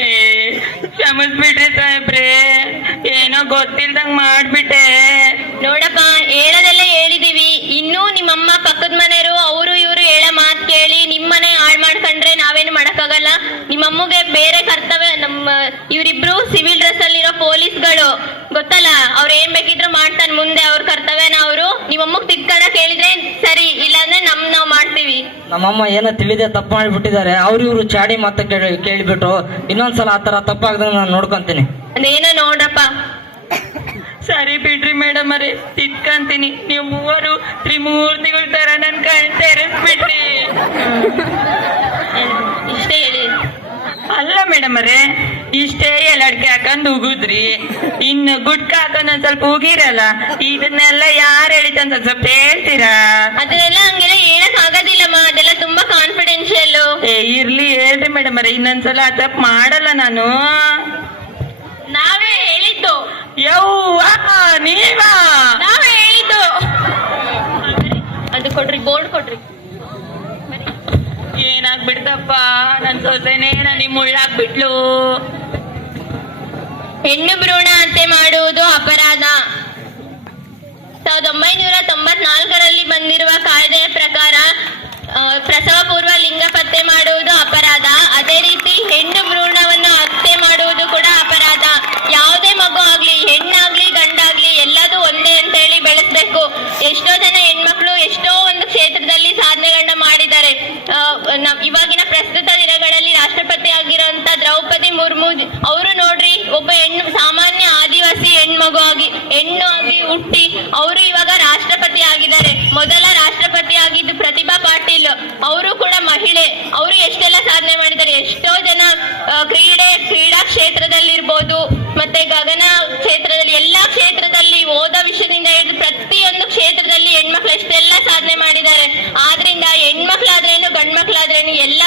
ಏ ಕ್ಷಮಿಸ್ಬಿಟ್ರಿ ಸಾಹೇಬ್ರೆ, ಏನೋ ಗೊತ್ತಿಲ್ದಂಗ್ ಮಾಡ್ಬಿಟ್ಟೆ. ನೋಡಪ್ಪ, ಹೇಳದೆಲ್ಲ ಹೇಳಿದೀವಿ. ಇನ್ನೂ ನಿಮ್ಮಮ್ಮ ಪಕ್ಕದ ಮನೆಯವರು ಅವರು ಇವರು ಹೇಳೋ ಮಾತು ಕೇಳಿ ನಿಮ್ಮನೆ ಹಾಳು ಮಾಡ್ಕೊಂಡ್ರೆ ನಾವೇನು ಮಾಡಕ್ಕಾಗಲ್ಲ. ನಿಮ್ಮಮ್ಮಗೆ ಬೇರೆ ಕರ್ತವ್ಯ. ನಮ್ಮ ಇವರಿಬ್ರು ಸಿವಿಲ್ ಡ್ರೆಸ್ ಅಲ್ಲಿರೋ ಪೊಲೀಸ್ಗಳು ಗೊತ್ತಲ್ಲ, ಅವ್ರು ಏನ್ ಬೇಕಿದ್ರು ಮಾಡ್ತಾನೆ ಮುಂದೆ ಅವ್ರ ಕರ್ತವ್ಯನ. ಅವರು ನಿಮ್ಮಮ್ಮಗ್ ತಿದ್ಕೊಳ್ಳಕ್ ಹೇಳಿದ್ರೆ ಸರಿ, ಇಲ್ಲಾಂದ್ರೆ ನಾವ್ ಮಾಡ್ತೀವಿ. ನಮ್ಮಮ್ಮ ಏನೋ ತಿಳಿದೇ ತಪ್ಪು ಮಾಡಿಬಿಟ್ಟಿದ್ದಾರೆ. ಇವ್ರು ಚಾಡಿ ಮಾತು ಕೇಳಿಬಿಟ್ಟು ಇನ್ನೊಂದ್ಸಲ ಆ ತರ ತಪ್ಪಾಗದಂಗೆ ನಾನು ನೋಡ್ಕೊಂತೀನಿ. ಅದೇನೋ ನೋಡ್ರಪ್ಪ. ಸರಿ ಬಿಡ್ರಿ ಮೇಡಮ್ ಅರೆ, ತಿದ್ಕಂತೀನಿ. ನೀವು ಮೂವರು ತ್ರಿಮೂರ್ತಿಗಳ ತರ ನನ್ ಕಣ್ ತೆರೆಸ್ಬಿಟ್ರಿ. ಇಷ್ಟೇ ಹೇಳಿ. ಅಲ್ಲ ಮೇಡಮ್ ಅರೆ, ಇಷ್ಟೇ ಎಲ್ಲಡ್ಕೆ ಹಾಕೊಂಡ್ ಉಗುದ್ರಿ, ಇನ್ನು ಗುಟ್ಕ ಹಾಕೊಂಡ್ ಒಂದ್ ಸ್ವಲ್ಪ ಉಗಿರಲ್ಲ. ಇದನ್ನೆಲ್ಲ ಯಾರು ಹೇಳಿದಂತ ಸ್ವಲ್ಪ ಹೇಳ್ತೀರಾ? ಅದನ್ನೆಲ್ಲ ಹಂಗೆಲ್ಲ ಹೇಳಕ್ ಆಗೋದಿಲ್ಲಮ್ಮ, ಅದೆಲ್ಲ ತುಂಬಾ ಕಾನ್ಫಿಡೆನ್ಶಿಯಲ್. ಏ ಇರ್ಲಿ ಹೇಳ್ರಿ ಮೇಡಮ್ ಅರೆ, ಇನ್ನೊಂದ್ಸಲ ಆ ತಪ್ಪು ಮಾಡಲ್ಲ ನಾನು. ನಾವೇ ಹೇಳಿದ್ದು. ಯವ್ವಾ ನೀವಾ? ನಾವೇ ಹೇಳಿದ್ದು. ಅದು ಕೊಡ್ರಿ, ಬೋರ್ಡ್ ಕೊಡ್ರಿ. ಏನಾಗ್ಬಿಡ್ತಪ್ಪ, ನನ್ ಸೊಸೆನೇ ನನಗ್ ಮುಳ್ಳಾಗ್ಬಿಟ್ಲು. ಹೆಣ್ಣು ಭ್ರೂಣ ಹತ್ಯೆ ಮಾಡುವುದು ಅಪರಾಧ. 1994ರಲ್ಲಿ ಬಂದಿರುವ ಕಾಯ್ದೆಯ ಪ್ರಕಾರ ಪ್ರಸವ ಪೂರ್ವ ಲಿಂಗ ಪತ್ತೆ ಮಾಡುವುದು ಅಪರಾಧ. ಅದೇ ರೀತಿ ಹೆಣ್ಣು ಭ್ರೂಣವನ್ನು ಹತ್ಯೆ ಮಾಡುವುದು ಕೂಡ ಅಪರಾಧ. ಯಾವುದೇ ಮಗು ಆಗ್ಲಿ, ಹೆಣ್ಣಾಗ್ಲಿ ಗಂಡಾಗ್ಲಿ, ಎಲ್ಲದೂ ಒಂದೇ ಅಂತ ಹೇಳಿ ಬೆಳೆಸ್ಬೇಕು. ಎಷ್ಟೋ ಜನ ಹೆಣ್ಮಕ್ಳು ಎಷ್ಟೋ ಒಂದು ಕ್ಷೇತ್ರದಲ್ಲಿ ಸಾಧನೆಗಳನ್ನ ಮಾಡಿದ್ದಾರೆ. ಇವಾಗಿನ ಪ್ರಸ್ತುತ ದಿನಗಳಲ್ಲಿ ರಾಷ್ಟ್ರಪತಿ ಆಗಿರೋಂತ ದ್ರೌಪದಿ ಮುರ್ಮು ಅವರು ನೋಡ್ರಿ, ಒಬ್ಬ ಸಾಮಾನ್ಯ ಆದಿವಾಸಿ ಹೆಣ್ಣು ಆಗಿ ಹುಟ್ಟಿ ಅವರು ಇವಾಗ ರಾಷ್ಟ್ರಪತಿ ಆಗಿದ್ದಾರೆ. ಮೊದಲ ರಾಷ್ಟ್ರಪತಿ ಆಗಿದ್ದು ಪ್ರತಿಭಾ ಪಾಟೀಲ್, ಅವರು ಕೂಡ ಮಹಿಳೆ. ಅವರು ಎಷ್ಟೆಲ್ಲ ಸಾಧನೆ ಮಾಡಿದ್ದಾರೆ. ಎಷ್ಟೋ ಜನ ಕ್ರೀಡಾ ಕ್ಷೇತ್ರದಲ್ಲಿರ್ಬೋದು, ಮತ್ತೆ ಗಗನ ಕ್ಷೇತ್ರದಲ್ಲಿ, ಎಲ್ಲಾ ಕ್ಷೇತ್ರದಲ್ಲಿ ಓದೋ ವಿಷಯದಿಂದ ಹಿಡಿದು ಪ್ರತಿಯೊಂದು ಕ್ಷೇತ್ರದಲ್ಲಿ ಹೆಣ್ಮಕ್ಳು ಎಷ್ಟೆಲ್ಲ ಸಾಧನೆ ಮಾಡಿದ್ದಾರೆ. ಆದ್ರಿಂದ ಹೆಣ್ಮಕ್ಳಾದ್ರೇನು ಗಂಡ್ಮಕ್ಳಾದ್ರೇನು ಎಲ್ಲ